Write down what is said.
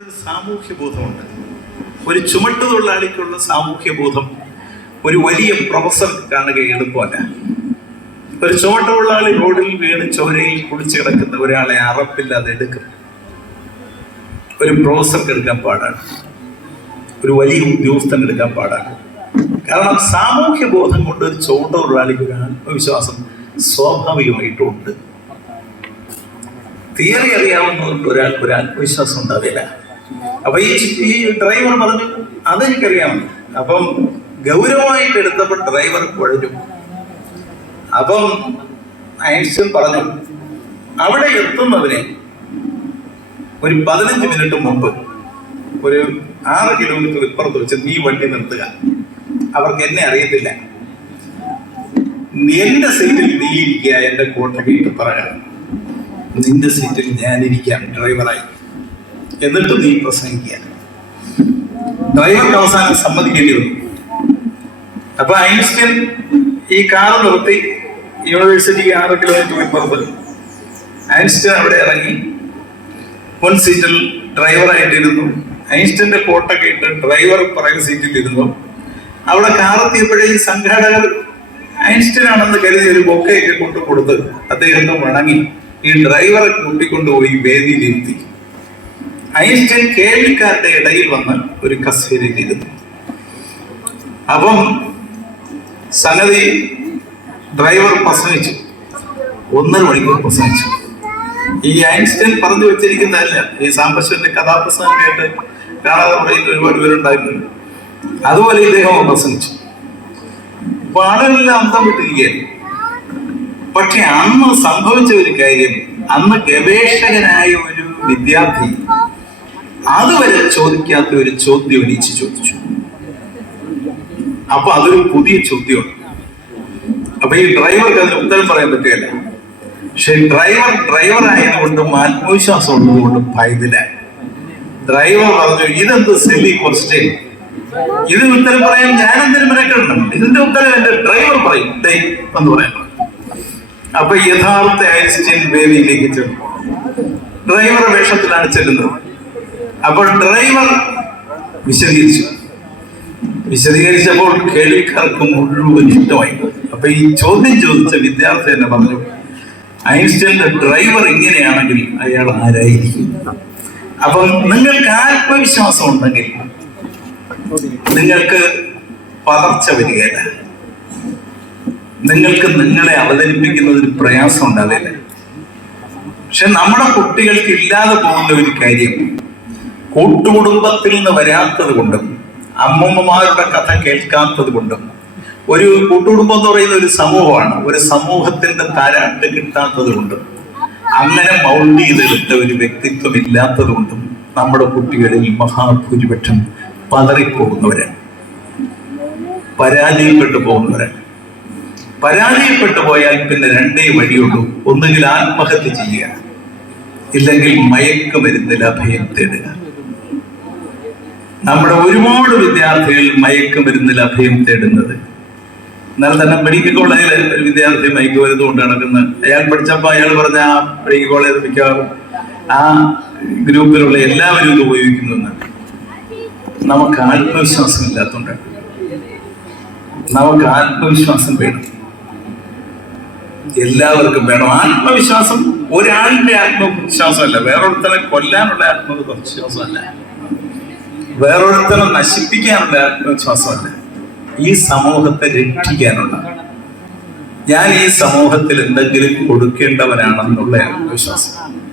സാമൂഹ്യ ബോധമുണ്ട് ഒരു ചുമട്ടു തൊഴിലാളിക്കുള്ള സാമൂഹ്യ ബോധം ഒരു വലിയ പ്രൊഫസർ കാണുക എളുപ്പമല്ല ഒരു ചുമട്ട തൊഴിലാളി റോഡിൽ വീണ് ചോരയിൽ കുളിച്ചു കിടക്കുന്ന ഒരാളെ അറപ്പില്ലാതെ എടുക്കും. ഒരു പ്രൊഫസർക്ക് എടുക്കാൻ പാടാണ്. ഒരു വലിയ ഉദ്യോഗസ്ഥൻ എടുക്കാൻ പാടാണ്. കാരണം സാമൂഹ്യ ബോധം കൊണ്ട് ഒരു ചുമട്ടു തൊഴിലാളിക്ക് ഒരു ആത്മവിശ്വാസം സ്വാഭാവികമായിട്ടും ഉണ്ട് തിയറി അറിയാവുന്നതുകൊണ്ട് ഒരാൾക്ക് ഒരു ആത്മവിശ്വാസം ഉണ്ടാവില്ല. അപ്പൊ ഈ ഈ ഡ്രൈവർ പറഞ്ഞു അതെനിക്കറിയാം. അപ്പം ഗൗരവമായിട്ട് എടുത്തപ്പോൾ ഡ്രൈവർ കുഴഞ്ഞു. അപ്പം ഐൻസ്റ്റീൻ പറഞ്ഞു അവിടെ എത്തുന്നതിന് ഒരു പതിനഞ്ച് മിനിറ്റ് മുമ്പ് ഒരു ആറ് കിലോമീറ്റർ ഇപ്പുറത്ത് വെച്ച് നീ വണ്ടി നിർത്തുക. അവർക്ക് എന്നെ അറിയത്തില്ല. എന്റെ സീറ്റിൽ നീ ഇരിക്കുക എന്റെ കേട്ട് പറയാം നിന്റെ സീറ്റിൽ ഞാനിരിക്കാം ഡ്രൈവറായി എന്നിട്ട് നീ പ്രസംഗിക്കുക. ഡ്രൈവർക്ക് അവസാനം സമ്മതിക്കേണ്ടി വന്നു. അപ്പൊ ഐൻസ്റ്റീൻ ഈ കാർ നിർത്തി യൂണിവേഴ്സിറ്റി ആറ് കിലോമീറ്റർ പോയി ഐൻസ്റ്റീൻ അവിടെ ഇറങ്ങി. മുൻ സീറ്റിൽ ഡ്രൈവറായിട്ടിരുന്നു ഐൻസ്റ്റീന്റെ കോട്ടൊക്കെ ഇട്ട് ഡ്രൈവർ പറയുന്ന സീറ്റിൽ ഇരുന്നു അവിടെ കാറെത്തിയപ്പോഴേ സംഘാടകർ ഐൻസ്റ്റീൻ ആണെന്ന് കരുതി ഒരു ബൊക്കയൊക്കെ കൊണ്ടു കൊടുത്ത് അദ്ദേഹത്തെ വണങ്ങി. ഈ ഡ്രൈവറെ കൂട്ടിക്കൊണ്ടുപോയി വേദിയിലിരുത്തി. ഐൻസ്റ്റൈൻ കേൾവിക്കാരുടെ ഇടയിൽ വന്ന് ഒരു കസേരയിൽ ഇരുന്നു അപ്പം സംഗതി ഡ്രൈവർ പ്രസംഗിച്ചു. ഒന്നര മണിക്കൂർ പ്രസംഗിച്ചു. ഈ ഐൻസ്റ്റൈൻ പറഞ്ഞു വെച്ചിരിക്കുന്നതല്ല ഈ സാമ്പശ്വന്റെ കഥാപ്രസംഗം കേട്ട് കാണാതെ പറയുന്ന ഒരുപാട് പേരുണ്ടായിരുന്നു. അതുപോലെ ഇദ്ദേഹം പ്രസംഗിച്ചു. അപ്പൊ ആളുകളെല്ലാം അന്തം വിട്ടിരിക്കുകയായിരുന്നു. പക്ഷെ അന്ന് സംഭവിച്ച ഒരു കാര്യം അന്ന് ഗവേഷകനായ ഒരു വിദ്യാർത്ഥി അതുവരെ ചോദിക്കാത്ത ഒരു ചോദ്യം എണീച്ച് ചോദിച്ചു. അപ്പൊ അതൊരു പുതിയ ചോദ്യമാണ്. അപ്പൊ ഈ ഡ്രൈവർക്ക് അതിന് ഉത്തരം പറയാൻ പറ്റുകയില്ല. പക്ഷെ ഡ്രൈവർ ഡ്രൈവർ ആയതുകൊണ്ടും ആത്മവിശ്വാസം ഉള്ളതുകൊണ്ടും ഭയതിലായി ഡ്രൈവർ പറഞ്ഞു ഇതെന്ത് സെല്ലി ക്വസ്റ്റ്യൻ ഇത് ഉത്തരം പറയാൻ ഞാൻ എന്തിനും മെനക്കെടണം? ഇതിന്റെ ഉത്തരം എന്റെ ഡ്രൈവർ പറയും. എന്ന് പറയാൻ. അപ്പൊ യഥാർത്ഥ ഐൻസ്റ്റീൻ വേദിയിലേക്ക് ചെന്നു. ഡ്രൈവർ വേഷത്തിലാണ് ചെല്ലുന്നത്. അപ്പോൾ ഡ്രൈവർ വിശദീകരിച്ചു. വിശദീകരിച്ചപ്പോൾ കേൾക്കാർക്ക് മുഴുവൻ ഇഷ്ടമായി. അപ്പൊ ഈ ചോദ്യം ചോദിച്ച വിദ്യാർത്ഥി തന്നെ പറഞ്ഞു ഐൻസ്റ്റൈന്റെ ഡ്രൈവർ ഇങ്ങനെയാണെങ്കിൽ അയാൾ ആരായിരിക്കും? അപ്പം നിങ്ങൾക്ക് ആത്മവിശ്വാസം ഉണ്ടെങ്കിൽ നിങ്ങൾക്ക് പതർച്ച വരികയില്ല. നിങ്ങൾക്ക് നിങ്ങളെ അവതരിപ്പിക്കുന്നതിൽ പ്രയാസം ഉണ്ടാവില്ല. പക്ഷെ നമ്മുടെ കുട്ടികൾക്ക് ഇല്ലാതെ പോകുന്ന ഒരു കാര്യം കൂട്ടുകുടുംബത്തിൽ നിന്ന് വരാത്തത് കൊണ്ടും അമ്മമ്മമാരുടെ കഥ കേൾക്കാത്തത് കൊണ്ടും ഒരു കൂട്ടുകുടുംബം എന്ന് പറയുന്ന ഒരു സമൂഹമാണ്. ഒരു സമൂഹത്തിന്റെ താരാട്ട് കിട്ടാത്തത് കൊണ്ടും അങ്ങനെ മൗണ്ട് ചെയ്തെടുത്ത ഒരു വ്യക്തിത്വം ഇല്ലാത്തത് കൊണ്ടും നമ്മുടെ കുട്ടികളിൽ മഹാഭൂരിപക്ഷം പതറിപ്പോകുന്നവരാണ് പരാജയപ്പെട്ടു പോകുന്നവരാണ് പരാജയപ്പെട്ടു പോയാൽ പിന്നെ രണ്ടേ വഴിയുള്ളൂ. ഒന്നുകിൽ ആത്മഹത്യ ചെയ്യുക ഇല്ലെങ്കിൽ മയക്കുമരുന്നിൽ അഭയം തേടുക. നമ്മുടെ ഒരുപാട് വിദ്യാർത്ഥികൾ മയക്കുമരുന്നിൽ അഭയം തേടുന്നത്. എന്നാൽ തന്നെ മെഡിക്കൽ കോളേജിലെ ഒരു വിദ്യാർത്ഥി മയക്കുമരുന്ന് കൊണ്ട് നടക്കുന്നത് അയാൾ പഠിച്ചപ്പോൾ അയാൾ പറഞ്ഞ ആ മെഡിക്കൽ കോളേജ് മിക്കവാറും ആ ഗ്രൂപ്പിലുള്ള എല്ലാവരും ഇത് ഉപയോഗിക്കുന്നു നമുക്ക് ആത്മവിശ്വാസം ഇല്ലാത്തതുകൊണ്ട് നമുക്ക് ആത്മവിശ്വാസം വേണം. എല്ലാവർക്കും വേണം. ആത്മവിശ്വാസം ഒരാളിന്റെ ആത്മവിശ്വാസമല്ല വേറൊരുത്തരെ കൊല്ലാനുള്ള ആത്മവിശ്വാസമല്ല. വേറൊരുത്തനെ നശിപ്പിക്കാനുള്ള ആത്മവിശ്വാസമല്ല. ഈ സമൂഹത്തെ രക്ഷിക്കാനുള്ള. ഞാൻ ഈ സമൂഹത്തിൽ എന്തെങ്കിലും കൊടുക്കേണ്ടവനാണെന്നുള്ള ആത്മവിശ്വാസം.